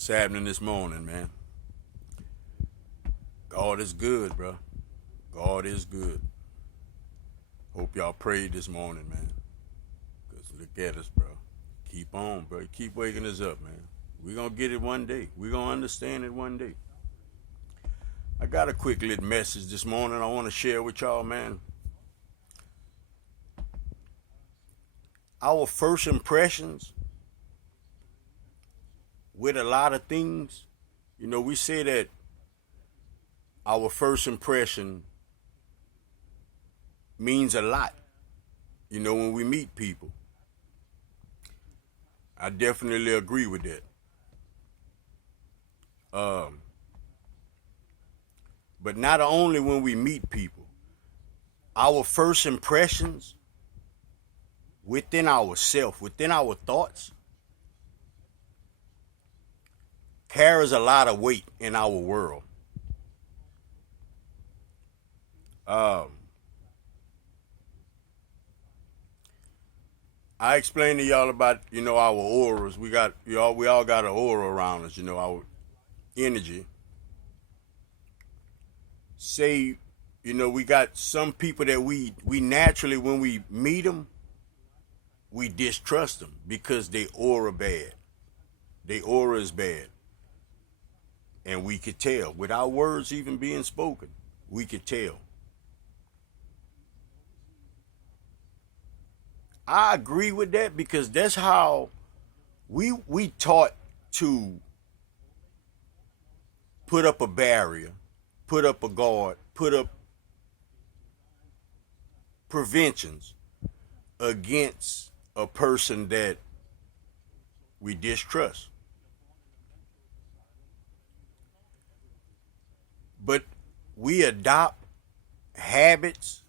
What's happening this morning, man? God is good, bro. God is good. Hope y'all prayed this morning, man. Because look at us, bro. Keep on, bro. Keep waking us up, man. We're going to get it one day. We're going to understand it one day. I got a quick little message this morning I want to share with y'all, man. Our first impressions with a lot of things, we say that our first impression means a lot, when we meet people. I definitely agree with that. But not only when we meet people, our first impressions within ourselves, within our thoughts, carries a lot of weight in our world. I explained to y'all about, our auras. We all got an aura around us, our energy. Say, we got some people that we naturally, when we meet them, we distrust them because they aura bad. They aura is bad. And we could tell, without words even being spoken, we could tell. I agree with that because that's how we taught to put up a barrier, put up a guard, put up preventions against a person that we distrust. But we adopt habits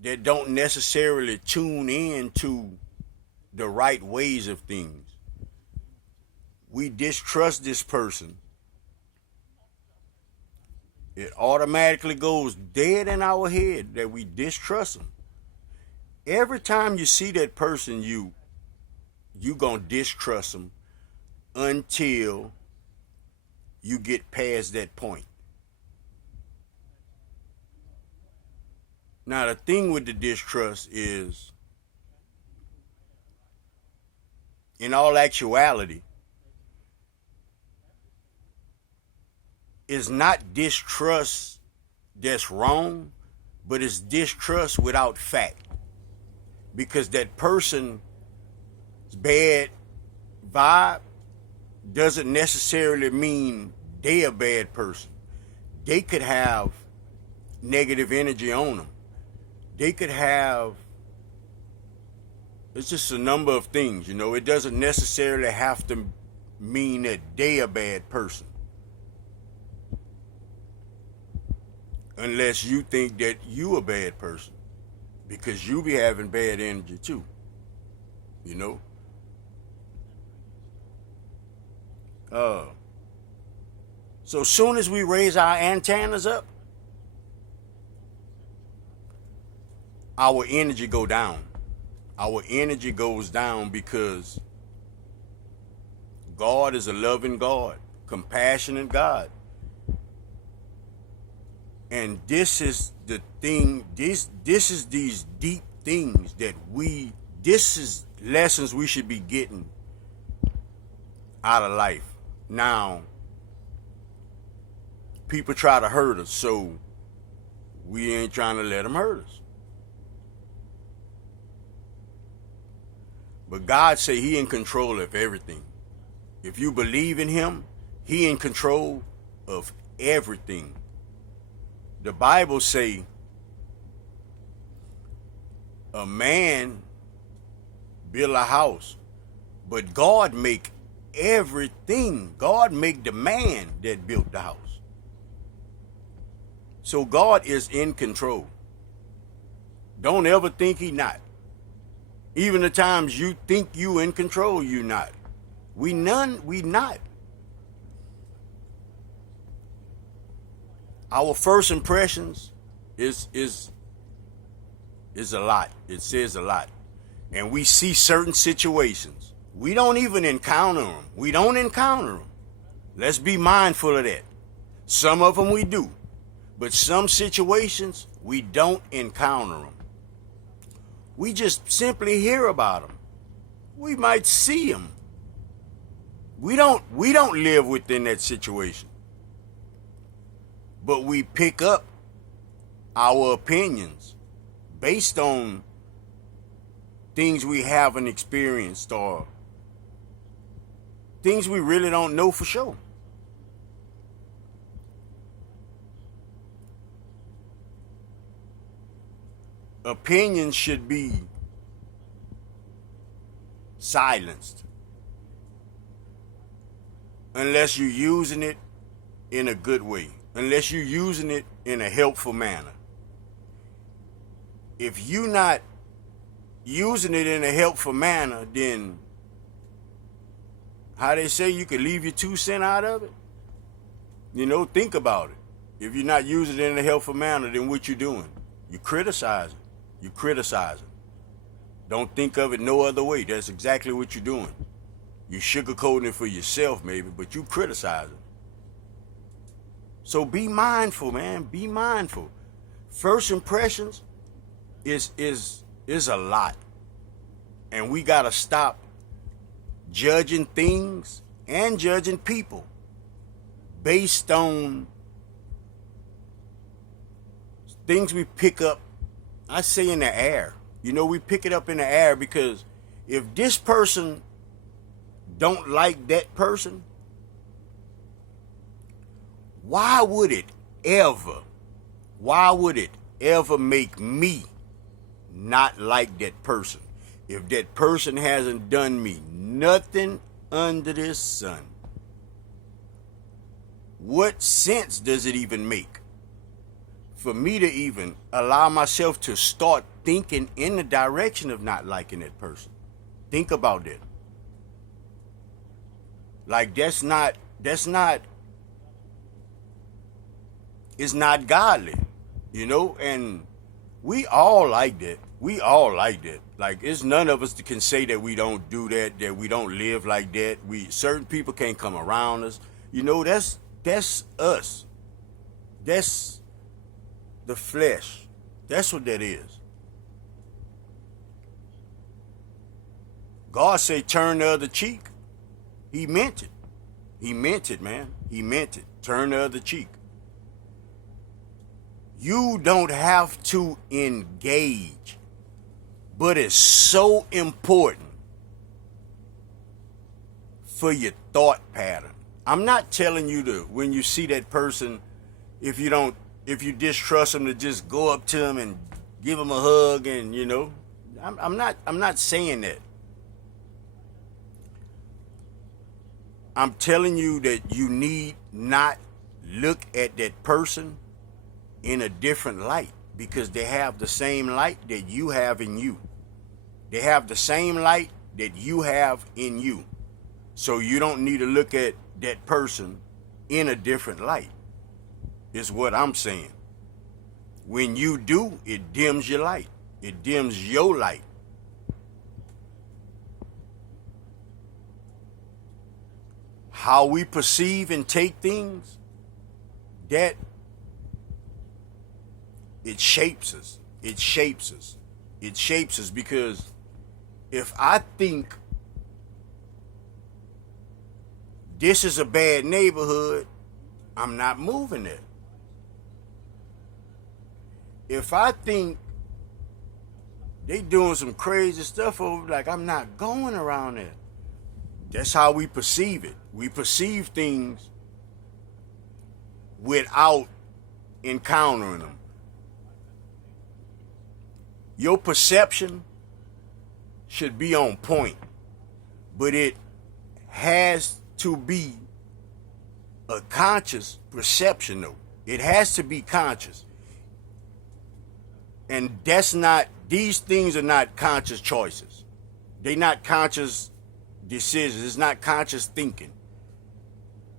that don't necessarily tune in to the right ways of things. We distrust this person. It automatically goes dead in our head that we distrust them. Every time you see that person, you gonna distrust them until you get past that point. Now, the thing with the distrust is, in all actuality, it's not distrust that's wrong, but it's distrust without fact. Because that person's bad vibe doesn't necessarily mean they're a bad person. They could have negative energy on them. They could have, it's just a number of things, It doesn't necessarily have to mean that they're a bad person. Unless you think that you a bad person. Because you be having bad energy too. So soon as we raise our antennas up, our energy go down. Our energy goes down because God is a loving God, compassionate God. And this is the thing, this is these deep things that this is lessons we should be getting out of life. Now, people try to hurt us, so we ain't trying to let them hurt us. But God say he in control of everything. If you believe in him, he in control of everything. The Bible say a man build a house, but God make everything. God make the man that built the house. So God is in control. Don't ever think he not. Even the times you think you in control, you not. We not. Our first impressions is a lot. It says a lot. And we see certain situations. We don't even encounter them. We don't encounter them. Let's be mindful of that. Some of them we do, but some situations we don't encounter them. We just simply hear about them. We might see them. We don't live within that situation. But we pick up our opinions based on things we haven't experienced or things we really don't know for sure. Opinions should be silenced unless you're using it in a good way, unless you're using it in a helpful manner. If you're not using it in a helpful manner, then how they say you could leave your 2 cents out of it? Think about it. If you're not using it in a helpful manner, then what you doing? You're criticizing. You're criticizing. Don't think of it no other way. That's exactly what you're doing. You're sugarcoating it for yourself maybe, but you criticizing. So be mindful, man. Be mindful. First impressions is a lot. And we got to stop judging things and judging people based on things we pick up, I say in the air. We pick it up in the air because if this person don't like that person, why would it ever make me not like that person if that person hasn't done me nothing under this sun? What sense does it even make for me to even allow myself to start thinking in the direction of not liking that person? Think about that. Like it's not godly, and we all like that. We all like that. Like, it's none of us that can say that we don't do that we don't live like that. Certain people can't come around us. That's us. That's the flesh. That's what that is. God say turn the other cheek. He meant it. He meant it, man. He meant it. Turn the other cheek. You don't have to engage, but it's so important for your thought pattern. I'm not telling you to, when you see that person, if you distrust them, to just go up to them and give them a hug and, I'm not saying that. I'm telling you that you need not look at that person in a different light, because they have the same light that you have in you. They have the same light that you have in you. So you don't need to look at that person in a different light, is what I'm saying. When you do, it dims your light. It dims your light. How we perceive and take things, that it shapes us. It shapes us. It shapes us, because if I think this is a bad neighborhood, I'm not moving there. If I think they doing some crazy stuff over, like, I'm not going around there. That's how we perceive it. We perceive things without encountering them. Your perception should be on point, but it has to be a conscious perception, though. It has to be conscious. And these things are not conscious choices. They're not conscious decisions. It's not conscious thinking.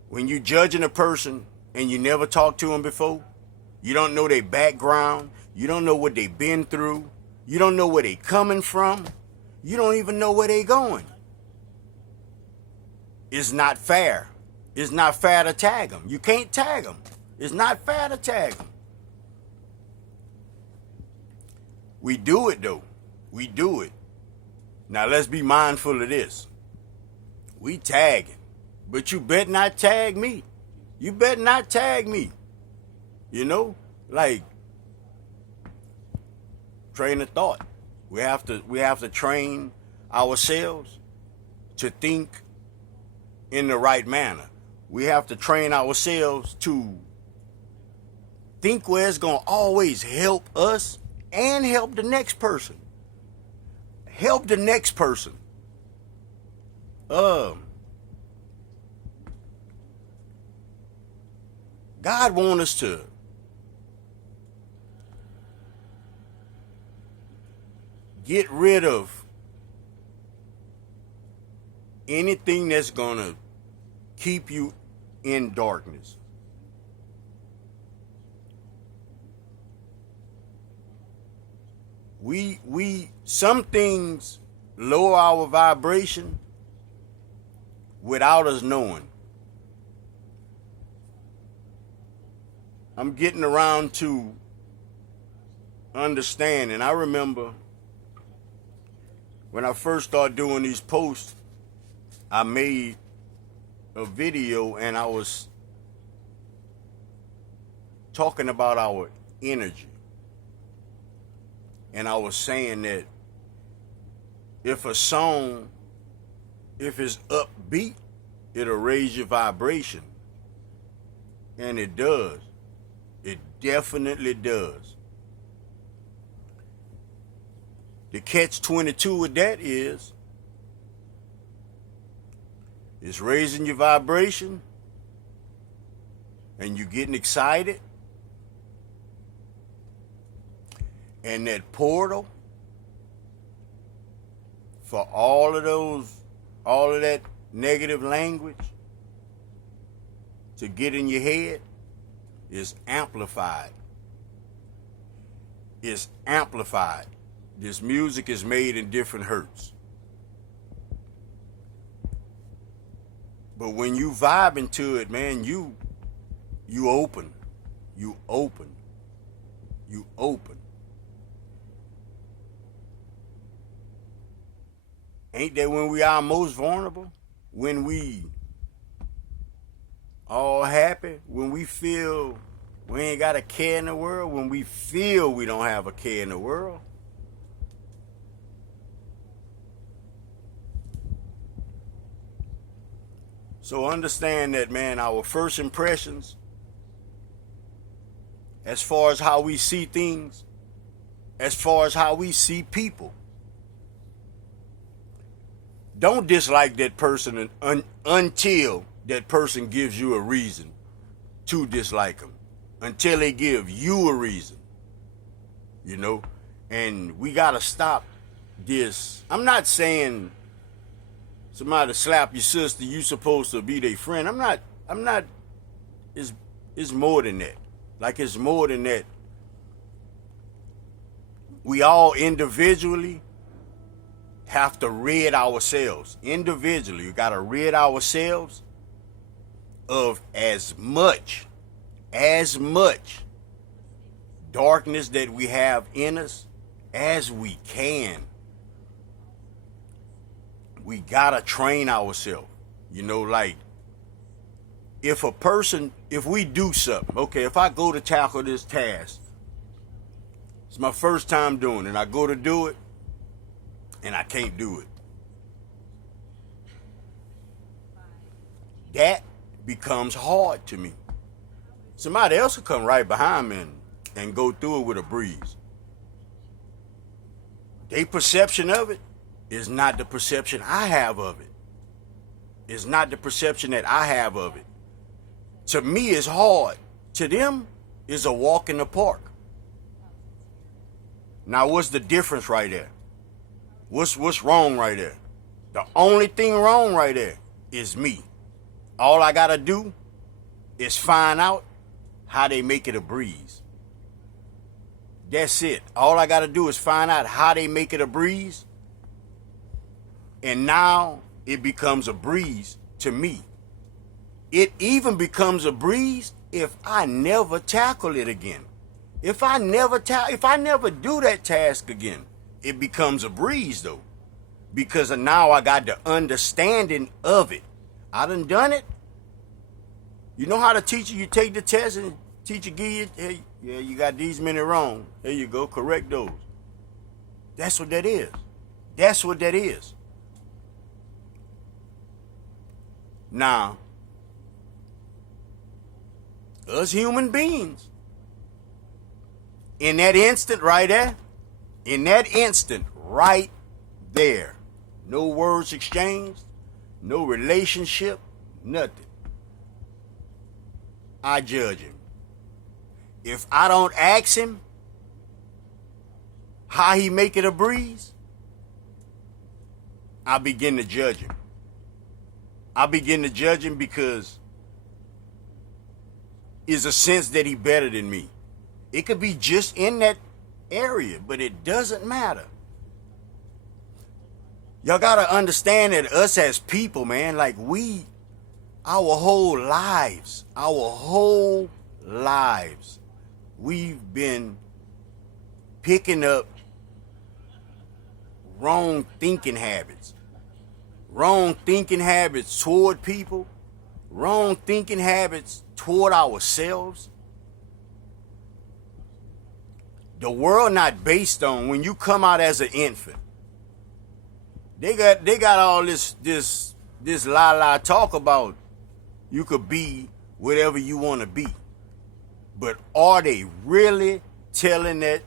When you're judging a person and you never talked to them before, you don't know their background, you don't know what they've been through, you don't know where they're coming from, you don't even know where they're going. It's not fair. It's not fair to tag them. You can't tag them. It's not fair to tag them. We do it though. We do it. Now let's be mindful of this. We tagging, but you better not tag me. You better not tag me. You know, like train of thought. We have to train ourselves to think in the right manner. We have to train ourselves to think where it's gonna always help us and help the next person. Help the next person. God wants us to get rid of anything that's gonna keep you in darkness. Some things lower our vibration without us knowing. I'm getting around to understanding. I remember when I first started doing these posts, I made a video and I was talking about our energy. And I was saying that if a song, if it's upbeat, it'll raise your vibration. And it does. It definitely does. The catch-22 with that is, it's raising your vibration and you're getting excited. And that portal for all of that negative language to get in your head is amplified. It's amplified. This music is made in different hertz. But when you vibe into it, man, you open. You open. You open. Ain't that when we are most vulnerable? When we all happy? When we feel we ain't got a care in the world? When we feel we don't have a care in the world? So understand that, man, our first impressions, as far as how we see things, as far as how we see people, don't dislike that person until that person gives you a reason to dislike them. Until they give you a reason. You know? And we got to stop this. I'm not saying somebody slap your sister, you supposed to be their friend. I'm not, it's more than that. Like, it's more than that. We all individually have to rid ourselves. Individually, we got to rid ourselves of as much darkness that we have in us as we can. We got to train ourselves. You know, like, if we do something, okay, if I go to tackle this task, it's my first time doing it, and I go to do it, and I can't do it. That becomes hard to me. Somebody else will come right behind me and go through it with a breeze. Their perception of it is not the perception I have of it. It's not the perception that I have of it. To me, it's hard. To them, it's a walk in the park. Now, what's the difference right there? What's wrong right there? The only thing wrong right there is me. All I gotta do is find out how they make it a breeze. That's it. All I gotta do is find out how they make it a breeze. And now it becomes a breeze to me. It even becomes a breeze if I never tackle it again. If I never do that task again, it becomes a breeze though. Because now I got the understanding of it. I done it. You know how the teacher, you take the test and teacher give you, hey, yeah, you got these many wrong. There you go, correct those. That's what that is. That's what that is. Now, us human beings, in that instant right there, no words exchanged, no relationship, nothing. I judge him. If I don't ask him how he make it a breeze, I begin to judge him. I begin to judge him because it's a sense that he better than me. It could be just in that area, but it doesn't matter. Y'all gotta understand that us as people, man, like our whole lives, we've been picking up wrong thinking habits toward people, wrong thinking habits toward ourselves. The world not based on when you come out as an infant. They got all this la talk about you could be whatever you want to be. But are they really telling that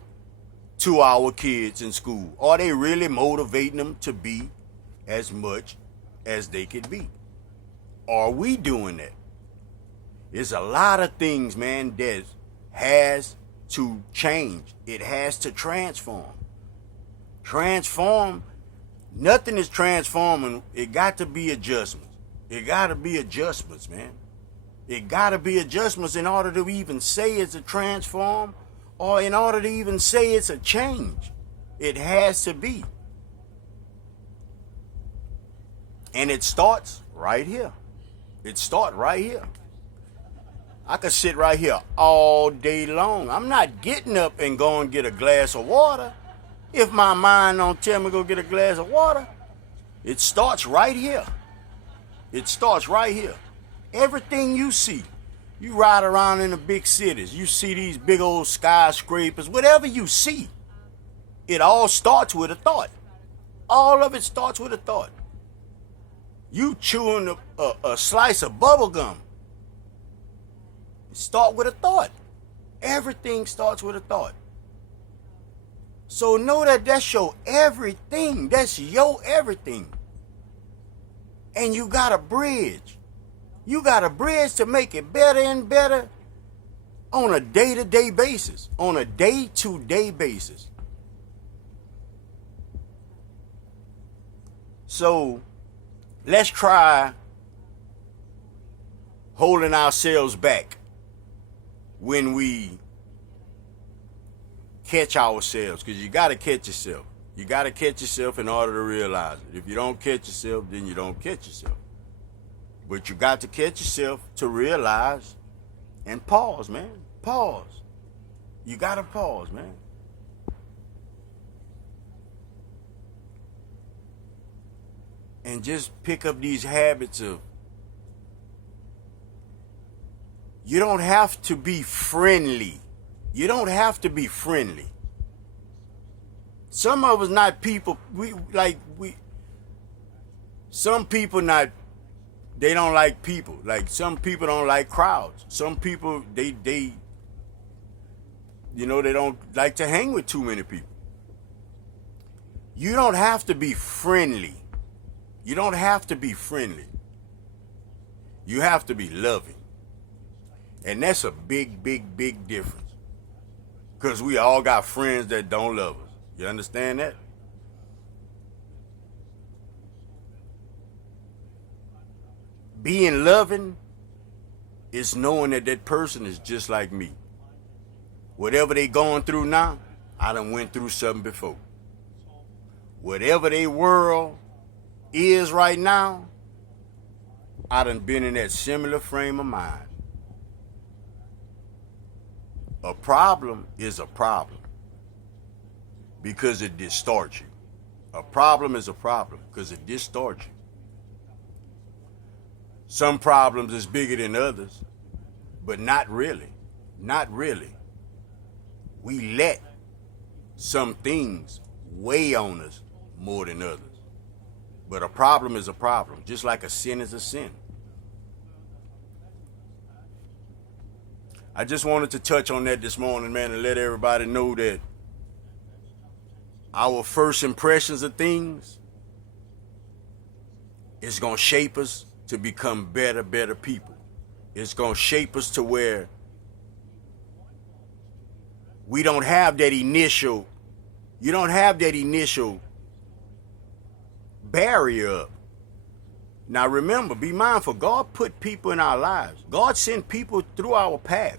to our kids in school? Are they really motivating them to be as much as they could be? Are we doing that? There's a lot of things, man, that has to change. It has to transform. Nothing is transforming. It got to be adjustments. It got to be adjustments, man. It got to be adjustments in order to even say it's a transform or in order to even say it's a change. It has to be. And it starts right here. It starts right here. I could sit right here all day long. I'm not getting up and going to get a glass of water. If my mind don't tell me to go get a glass of water, it starts right here. It starts right here. Everything you see, you ride around in the big cities, you see these big old skyscrapers, whatever you see, it all starts with a thought. All of it starts with a thought. You chewing a slice of bubble gum, it starts with a thought. Everything starts with a thought. So know that that's your everything. That's your everything. And you got a bridge. You got a bridge to make it better and better on a day-to-day basis. On a day-to-day basis. So let's try holding ourselves back when we catch ourselves, because you got to catch yourself. You got to catch yourself in order to realize it. If you don't catch yourself, then you don't catch yourself. But you got to catch yourself to realize and pause, man. Pause. You got to pause, man. And just pick up these habits of, you don't have to be friendly. You don't have to be friendly. Some of us not people, some people not, they don't like people. Like some people don't like crowds. Some people, they don't like to hang with too many people. You don't have to be friendly. You don't have to be friendly. You have to be loving. And that's a big, big, big difference. Because we all got friends that don't love us. You understand that? Being loving is knowing that that person is just like me. Whatever they going through now, I done went through something before. Whatever their world is right now, I done been in that similar frame of mind. A problem is a problem because it distorts you. A problem is a problem because it distorts you. Some problems is bigger than others, but not really. Not really. We let some things weigh on us more than others. But a problem is a problem, just like a sin is a sin. I just wanted to touch on that this morning, man, and let everybody know that our first impressions of things is going to shape us to become better people. It's going to shape us to where we don't have that initial, you don't have that initial barrier up. Now remember, be mindful, God put people in our lives. God sent people through our path.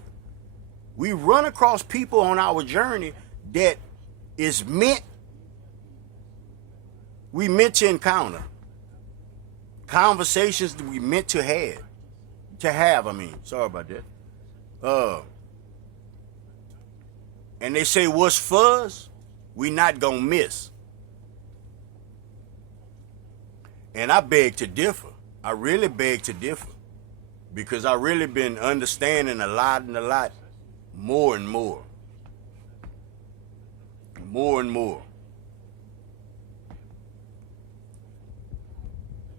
We run across people on our journey that is we meant to encounter. Conversations that we meant to have. Sorry about that. And they say, what's fuzz, we not gonna miss. And I beg to differ. I really beg to differ. Because I really been understanding a lot more and more. More and more.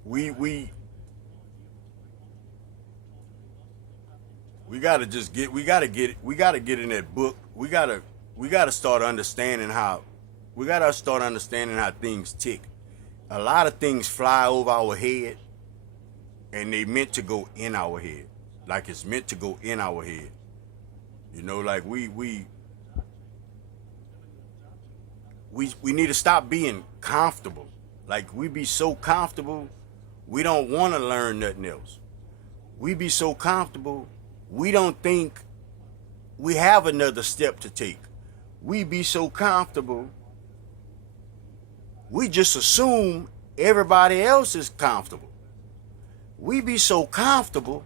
We gotta get in that book. We gotta start understanding how things tick. A lot of things fly over our head, and they meant to go in our head. Like it's meant to go in our head. You know, like we need to stop being comfortable. Like we be so comfortable, we don't want to learn nothing else. We be so comfortable, we don't think we have another step to take. We be so comfortable, we just assume everybody else is comfortable. We be so comfortable,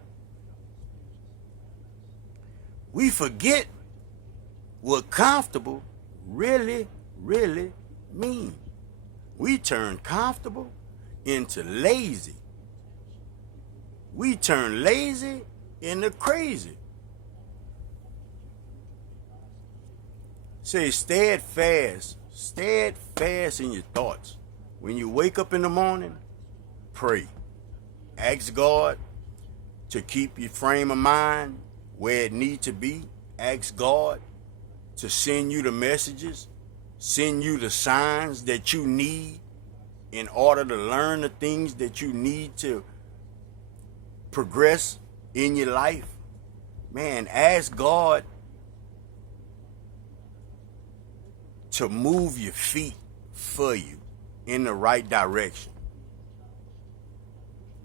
we forget what comfortable really mean. We turn comfortable into lazy. We turn lazy into crazy. Say steadfast in your thoughts. When you wake up in the morning, pray. Ask God to keep your frame of mind where it need to be. Ask God to send you the messages, send you the signs that you need in order to learn the things that you need to progress in your life. Man, ask God to move your feet for you in the right direction.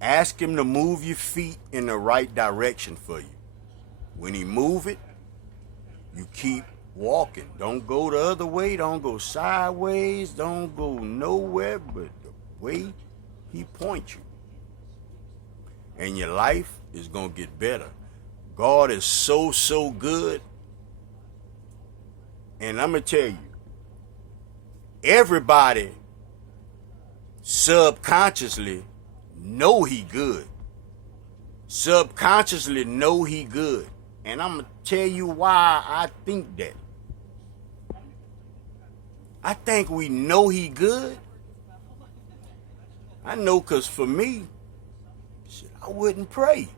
Ask him to move your feet in the right direction for you. When he move it, you keep walking. Don't go the other way. Don't go sideways. Don't go nowhere but the way he points you. And your life is going to get better. God is so good. And I'm going to tell you, everybody subconsciously know he good. Subconsciously know he good. And I'm going to tell you why I think that. I think we know he good. I know, because for me, I wouldn't pray.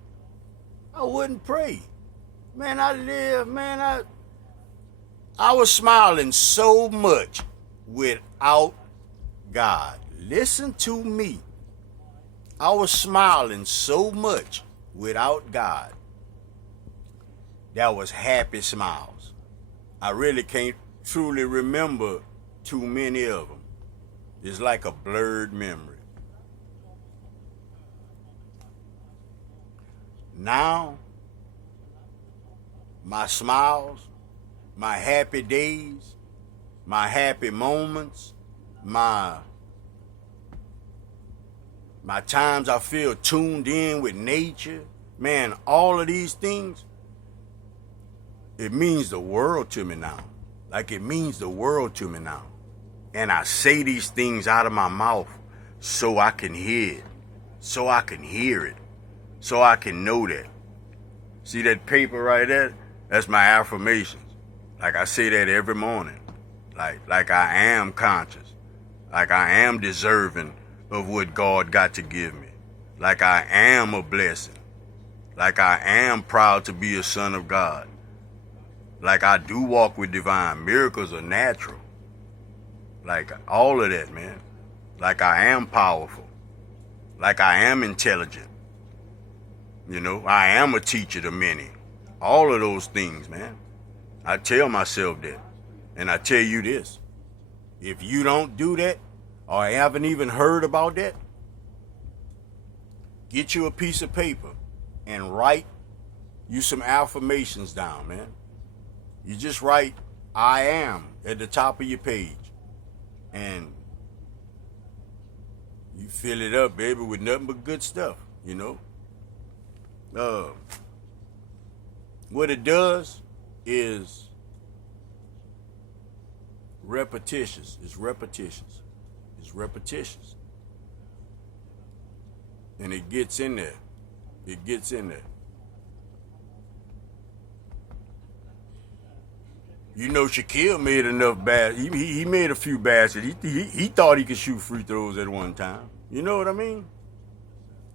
Man, I was smiling so much without God. Listen to me. I was smiling so much without God. That was happy smiles. I really can't truly remember too many of them. It's like a blurred memory. Now, my smiles, my happy days, my happy moments, my my times I feel tuned in with nature, man, all of these things, it means the world to me now. Like it means the world to me now. And I say these things out of my mouth so I can hear it, so I can hear it, so I can know that. See that paper right there? That's my affirmations. Like I say that every morning. Like I am conscious. Like I am deserving of what God got to give me. Like I am a blessing. Like I am proud to be a son of God. Like I do walk with divine. Miracles are natural. Like all of that, man. Like I am powerful. Like I am intelligent. You know, I am a teacher to many. All of those things, man. I tell myself that. And I tell you this. If you don't do that, or haven't even heard about that, get you a piece of paper and write you some affirmations down, man. You just write, I am, at the top of your page. And you fill it up, baby, with nothing but good stuff, you know. What it does is repetitious. It's repetitious. It's repetitious. And it gets in there. It gets in there. You know, Shaquille made enough baskets. He made a few baskets. He thought he could shoot free throws at one time. You know what I mean?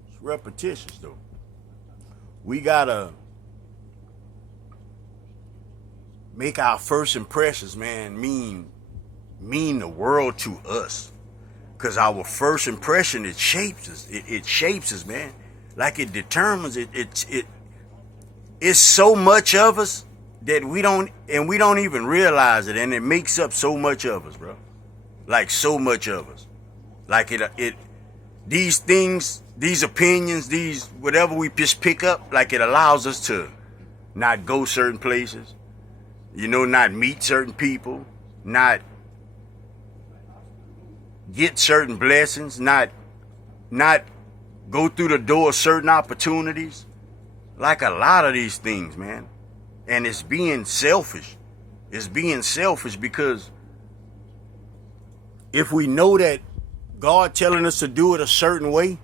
It's repetitious, though. We gotta make our first impressions, man, mean the world to us. Because our first impression, it shapes us. It shapes us, man. Like it determines it. It's so much of us that we don't even realize it, and it makes up so much of us, bro. Like so much of us. Like these things, these opinions, these whatever we just pick up, like it allows us to not go certain places, you know, not meet certain people, not get certain blessings, not go through the door of certain opportunities. Like a lot of these things, man. And it's being selfish. It's being selfish because if we know that God telling us to do it a certain way,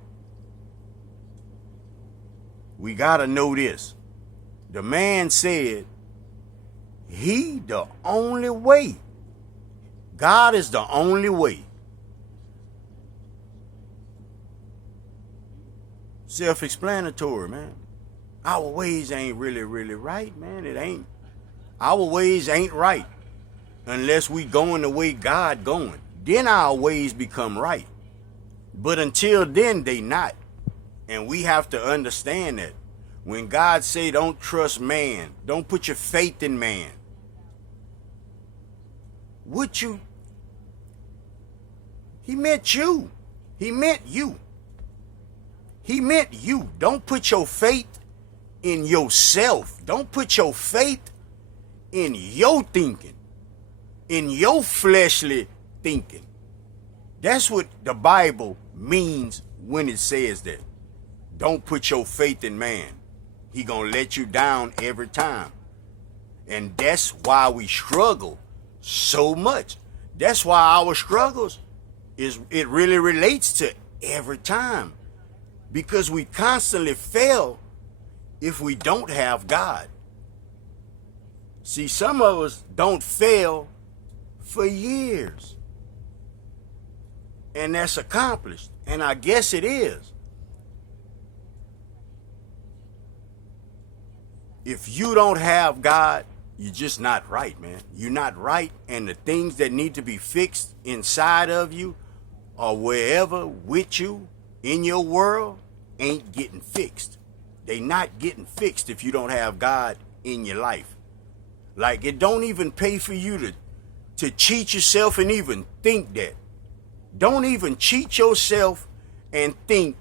we got to know this. The man said, he the only way. God is the only way. Self-explanatory, man. Our ways ain't really right, man. It ain't. Our ways ain't right unless we going the way God going. Then our ways become right. But until then, they not. And we have to understand that. When God say don't trust man, don't put your faith in man. He meant you. He meant you. He meant you. Don't put your faith in yourself. Don't put your faith in your thinking, in your fleshly thinking. That's what the Bible means when it says that. Don't put your faith in man. He gonna let you down every time. And that's why we struggle so much. That's why our struggles it really relates to every time. Because we constantly fail if we don't have God. See, some of us don't fail for years. And that's accomplished. And I guess it is. If you don't have God, you're just not right, man. You're not right. And the things that need to be fixed inside of you or wherever with you in your world ain't getting fixed. They not getting fixed if you don't have God in your life. Like it don't even pay for you to cheat yourself and even think that. Don't even cheat yourself and think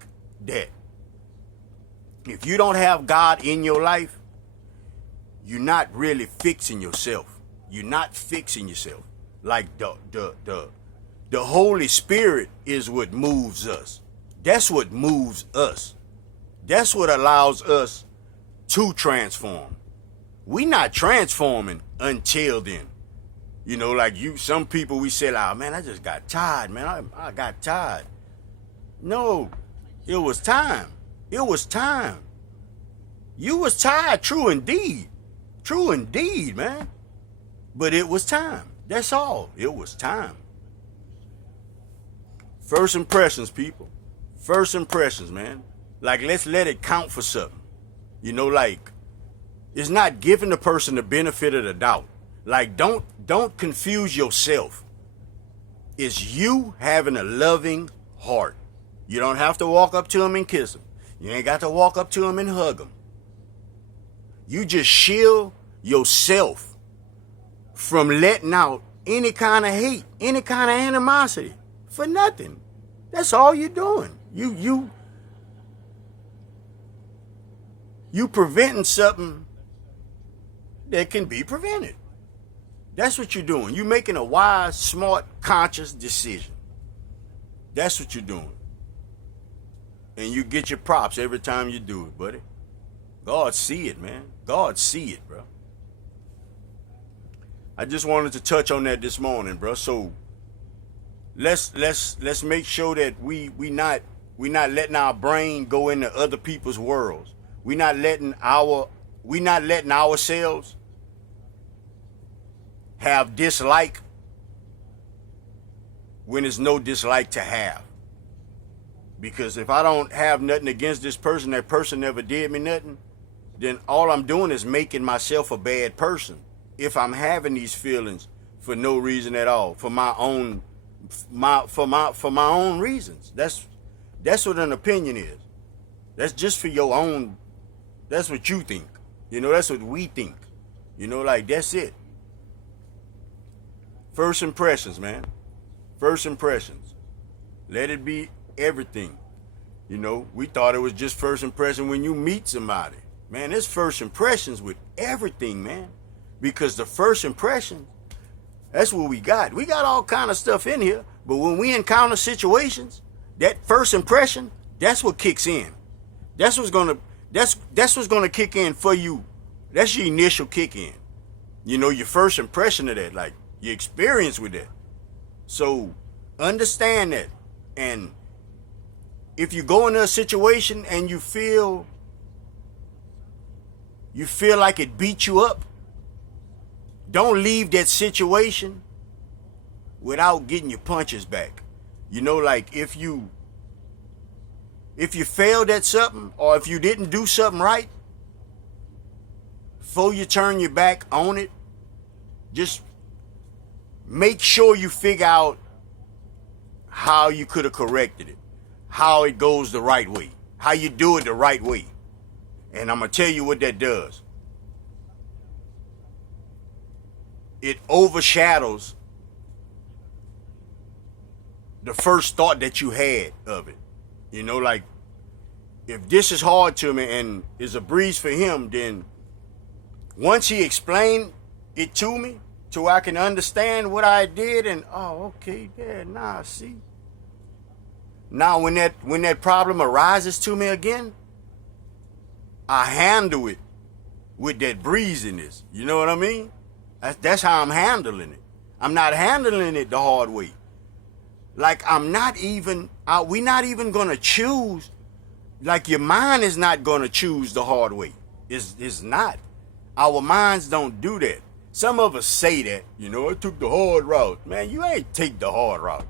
that. If you don't have God in your life, you're not really fixing yourself. You're not fixing yourself. Like the Holy Spirit is what moves us. That's what moves us. That's what allows us to transform. We not transforming until then. You know, like some people we say, oh man, I just got tired, man. I got tired. No, it was time. It was time. You was tired, true indeed. True indeed, man. But it was time. That's all. It was time. First impressions, people. First impressions, man. Like, let's let it count for something. You know, like, it's not giving the person the benefit of the doubt. Like, don't confuse yourself. It's you having a loving heart. You don't have to walk up to him and kiss him. You ain't got to walk up to him and hug him. You just shield yourself from letting out any kind of hate, any kind of animosity for nothing. That's all you're doing. You preventing something that can be prevented. That's what you're doing. You're making a wise, smart, conscious decision. That's what you're doing. And you get your props every time you do it, buddy. God see it, man. God see it, bro. I just wanted to touch on that this morning, bro. So let's make sure that we not letting our brain go into other people's worlds. We not letting ourselves have dislike when there's no dislike to have. Because if I don't have nothing against this person, that person never did me nothing, then all I'm doing is making myself a bad person. If I'm having these feelings for no reason at all, for my own reasons. That's what an opinion is. That's just for your own. That's what you think. You know, that's what we think. You know, like, that's it. First impressions, man. First impressions. Let it be everything. You know, we thought it was just first impression when you meet somebody. Man, it's first impressions with everything, man. Because the first impression, that's what we got. We got all kind of stuff in here, but when we encounter situations, that first impression, that's what kicks in. That's what's gonna kick in for you. That's your initial kick in. You know, your first impression of that, like your experience with that. So understand that. And if you go into a situation and you feel like it beat you up, don't leave that situation without getting your punches back. You know, like if you failed at something, or if you didn't do something right, before you turn your back on it, just make sure you figure out how you could have corrected it, how it goes the right way, how you do it the right way. And I'm going to tell you what that does. It overshadows the first thought that you had of it. You know, like, if this is hard to me and is a breeze for him, then once he explained it to me, so I can understand what I did, and okay, yeah, nah, see. Now when that problem arises to me again, I handle it with that breeziness. You know what I mean? That's how I'm handling it. I'm not handling it the hard way. Like, we're not even gonna choose. Like, your mind is not gonna choose the hard way. It's not. Our minds don't do that. Some of us say that, you know, I took the hard route. Man, you ain't take the hard route.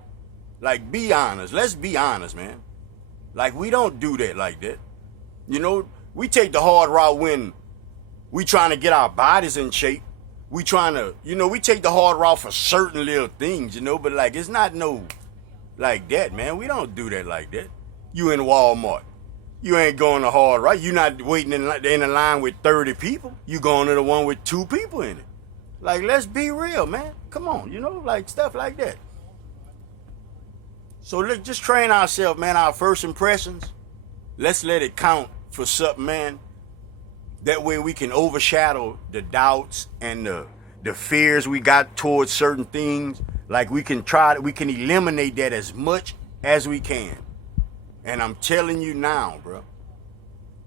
Like, be honest. Let's be honest, man. Like, we don't do that like that. You know, we take the hard route when we trying to get our bodies in shape. We trying to, you know, we take the hard route for certain little things, you know, but like, it's not no like that, man. We don't do that like that. You in Walmart. You ain't going the hard route. You not waiting in a line with 30 people. You going to the one with 2 people in it. Like, let's be real, man. Come on, you know, like stuff like that. So let's just train ourselves, man, our first impressions. Let's let it count for something, man. That way we can overshadow the doubts and the fears we got towards certain things. Like, we can eliminate that as much as we can. And I'm telling you now, bro,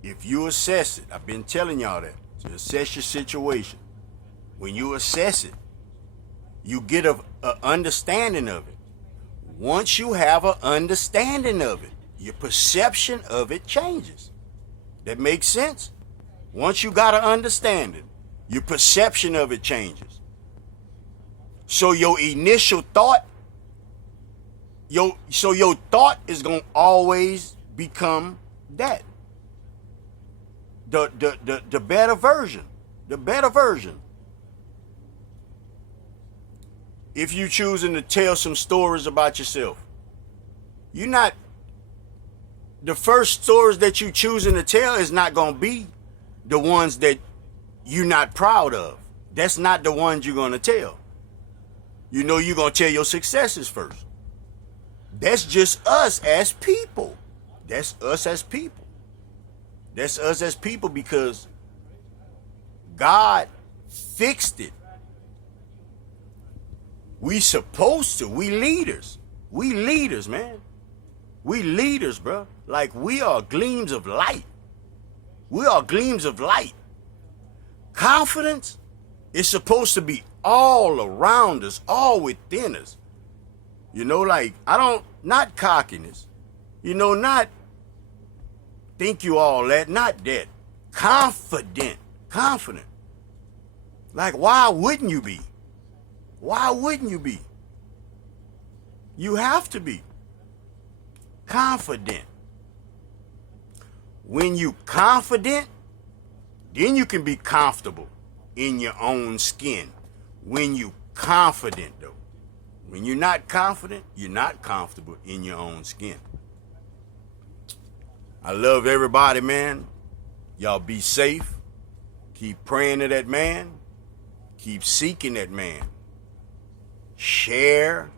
if you assess it, I've been telling y'all that, to assess your situation. When you assess it, you get a understanding of it. Once you have an understanding of it, your perception of it changes. That makes sense? Once you got an understanding, your perception of it changes. So your initial thought, your thought is gonna always become that. The better version. The better version. If you choosing to tell some stories about yourself, you're not, the first stories that you choosing to tell is not going to be the ones that you're not proud of. That's not the ones you're going to tell. You know, you're going to tell your successes first. That's just us as people. That's us as people. That's us as people because God fixed it. We supposed to. We leaders. We leaders, man. We leaders, bro. Like we are gleams of light. We are gleams of light. Confidence is supposed to be all around us, all within us. You know, like, not cockiness. You know, not think you all that, not that. Confident. Like, why wouldn't you be? Why wouldn't you be? You have to be confident. When you confident, then you can be comfortable in your own skin. When you confident, though. When you're not confident, you're not comfortable in your own skin. I love everybody, man. Y'all be safe. Keep praying to that man. Keep seeking that man. Share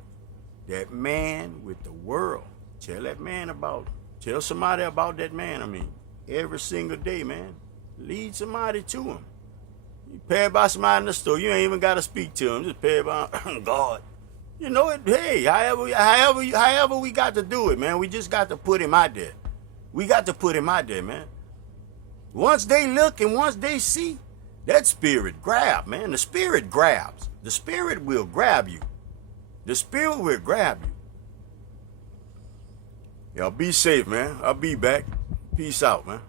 that man with the world. Tell that man about him. Tell somebody about that man. I mean, every single day, man. Lead somebody to him. You pay about somebody in the store, you ain't even got to speak to him. Just pay about God. You know it. Hey, however we got to do it, man. We just got to put him out there. We got to put him out there, man. Once they look and once they see, that spirit grab, man. The spirit grabs. The spirit will grab you. The spirit will grab you. Y'all be safe, man. I'll be back. Peace out, man.